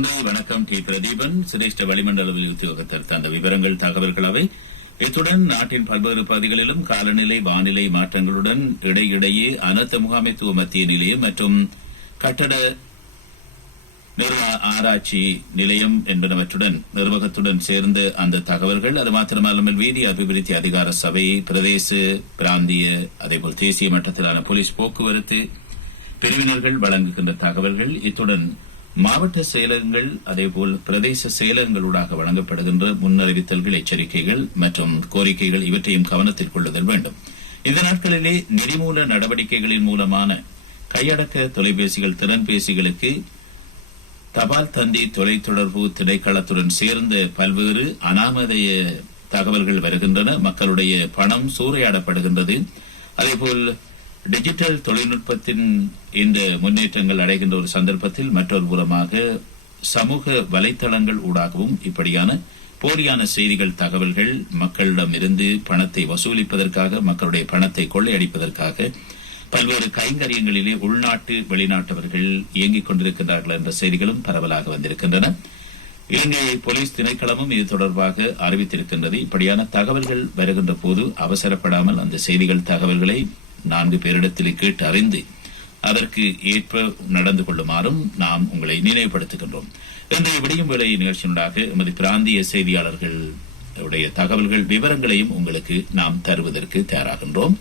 நன்றி. வணக்கம். டி பிரதீபன். சிரேஷ்ட வளிமண்டல உத்தியோகத்தர் தந்த விவரங்கள் தகவல்களவை. இத்துடன் நாட்டின் பல்வேறு பகுதிகளிலும் காலநிலை வானிலை மாற்றங்களுடன் இடையிடையே அனர்த்த முகாமைத்துவ மத்திய நிலையம் மற்றும் கட்டட ஆராய்ச்சி நிலையம் என்பனவற்றுடன் நிர்வாகத்துடன் சேர்ந்த அந்த தகவல்கள், அது மாத்திரமல்லாமல் வீதி அபிவிருத்தி அதிகார சபை, பிரதேச பிராந்திய அதேபோல் தேசிய மட்டத்திலான போலீஸ் போக்குவரத்து பிரிவினர்கள் வழங்குகின்ற தகவல்கள், இத்துடன் மாவட்ட செயலகங்கள் அதேபோல் பிரதேச செயலகங்களூடாக வழங்கப்படுகின்ற முன்னறிவித்தல்கள், எச்சரிக்கைகள் மற்றும் கோரிக்கைகள் இவற்றையும் கவனத்தில் கொள்ளுதல் வேண்டும். இந்த நாட்களிலே நெறிமூல நடவடிக்கைகளின் மூலமான கையடக்க தொலைபேசிகள், திறன்பேசிகளுக்கு தபால் தந்தி தொலைத்தொடர்பு திணைக்களத்துடன் சேர்ந்த பல்வேறு அனாமதேய தகவல்கள் வருகின்றன. மக்களுடைய பணம் சூறையாடப்படுகின்றது. அதேபோல் டிஜிட்டல் தொழில்நுட்பத்தின் இந்த முன்னேற்றங்கள் அடைகின்ற ஒரு சந்தர்ப்பத்தில் மற்றொரு புறமாக சமூக வலைத்தளங்கள் ஊடாகவும் இப்படியான போலியான செய்திகள், தகவல்கள் மக்களிடமிருந்து பணத்தை வசூலிப்பதற்காக, மக்களுடைய பணத்தை கொள்ளையடிப்பதற்காக பல்வேறு கைங்கரியங்களிலே உள்நாட்டு வெளிநாட்டவர்கள் இயங்கிக் கொண்டிருக்கின்றார்கள் என்ற செய்திகளும் பரவலாக வந்திருக்கின்றன. இலங்கை போலீஸ் திணைக்களமும் இது தொடர்பாக அறிவித்திருக்கின்றது. இப்படியான தகவல்கள் வருகின்ற போது அவசரப்படாமல் அந்த செய்திகள், தகவல்களை 4 பேரிடத்தில் கேட்டு அறிந்து அதற்கு ஏற்ப நடந்து கொள்ளுமாறும் நாம் உங்களை நினைவுபடுத்துகின்றோம். இன்றைய விடியும் வேளை நிகழ்ச்சியினூடாக எமது பிராந்திய செய்தியாளர்களுடைய தகவல்கள், விவரங்களையும் உங்களுக்கு நாம் தருவதற்கு தயாராகின்றோம்.